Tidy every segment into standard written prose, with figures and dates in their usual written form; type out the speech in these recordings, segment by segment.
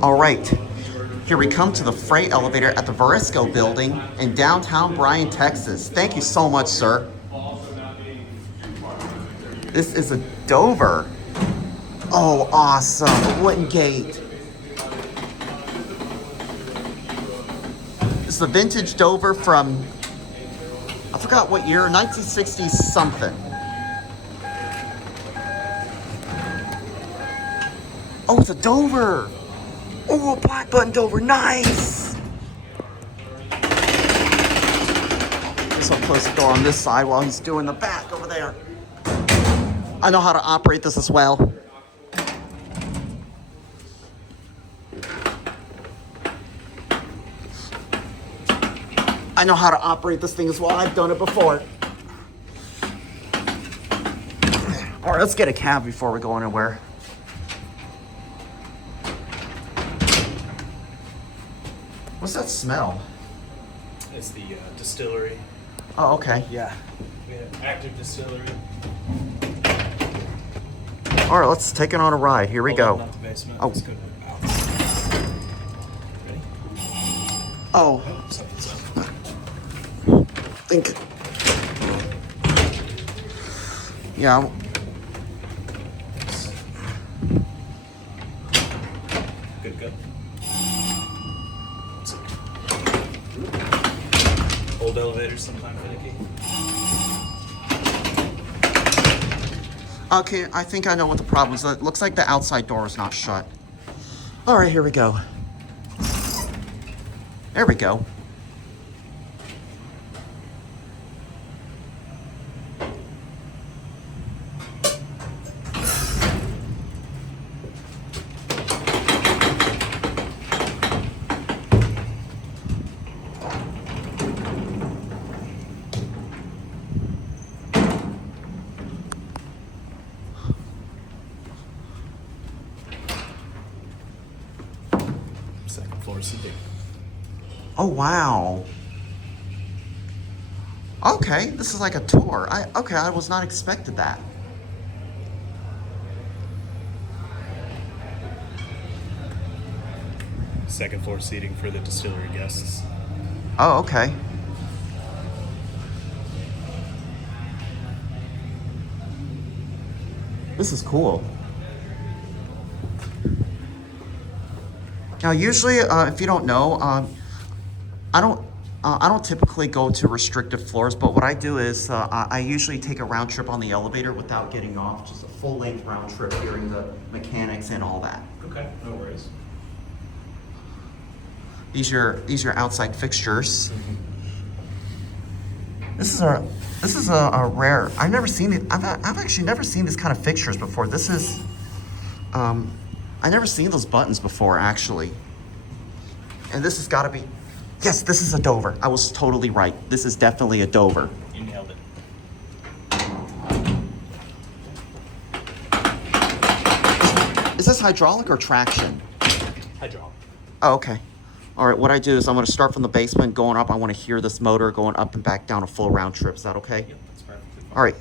All right, here we come to the freight elevator at the Varisco building in downtown Bryan, Texas. Thank you so much, sir. This is a Dover. Oh, awesome, a wooden gate. This is a vintage Dover from, I forgot what year, 1960 something. Oh, it's a Dover. Oh, a black button Dover, nice. Guess I'll close the door on this side while he's doing the back over there. I know how to operate this as well. I know how to operate this thing as well. I've done it before. All right, let's get a cab before we go anywhere. What's that smell? It's the distillery. Oh, okay. Yeah, active distillery. All right, let's take it on a ride. Here we go. Not the basement. Oh. Let's go out. Ready? Oh. Something's up. Think. Yeah. Good, good. Old elevators sometimes finicky. Okay, I think I know what the problem is. It looks like the outside door is not shut. All right, here we go. There we go. Second floor seating. Oh, wow. Okay, this is like a tour. I was not expected that. Second floor seating for the distillery guests. Oh, okay. This is cool. Now, usually, if you don't know, I don't typically go to restricted floors, but what I do is I usually take a round trip on the elevator without getting off, just a full-length round trip, hearing the mechanics and all that. Okay, no worries. These are outside fixtures. This is a rare. I've never seen it. I've actually never seen this kind of fixtures before. This is I never seen those buttons before, actually. And this has got to be, yes, this is a Dover. I was totally right. This is definitely a Dover. You nailed it. Is this hydraulic or traction? Hydraulic. Oh, okay. All right, what I do is I'm going to start from the basement, going up. I want to hear this motor going up and back down a full round trip. Is that okay? Yep, that's perfectly fine. All right.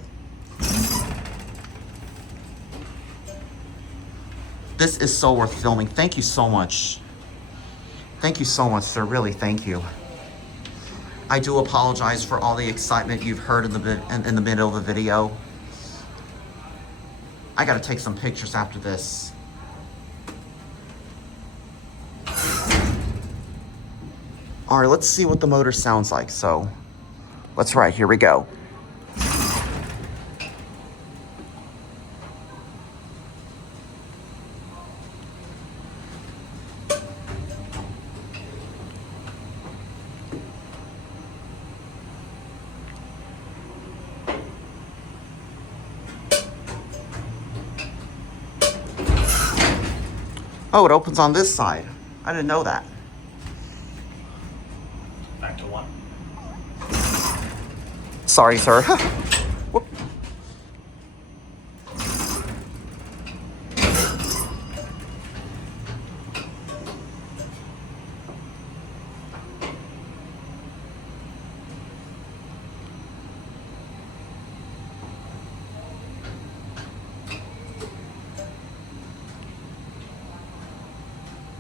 This is so worth filming. Thank you so much. Thank you so much, sir. Really, thank you. I do apologize for all the excitement you've heard in the middle of the video. I got to take some pictures after this. All right, let's see what the motor sounds like. So, let's ride. Here we go. Oh, it opens on this side. I didn't know that. Back to one. Sorry, sir. Whoop.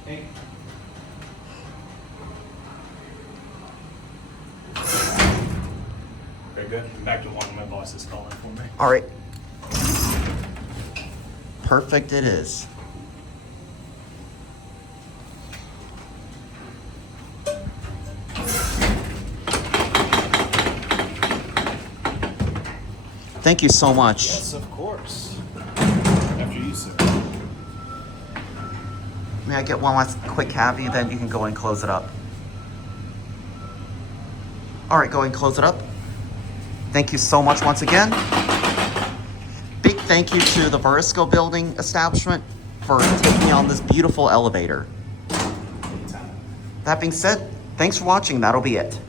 Okay. Very good. I'm back to 1. My boss is calling for me. All right. Perfect it is. Thank you so much. Yes, of course. After you, sir. May I get one last quick cavity, then you can go and close it up. All right, go and close it up. Thank you so much once again. Big thank you to the Verisco Building establishment for taking me on this beautiful elevator. That being said, thanks for watching. That'll be it.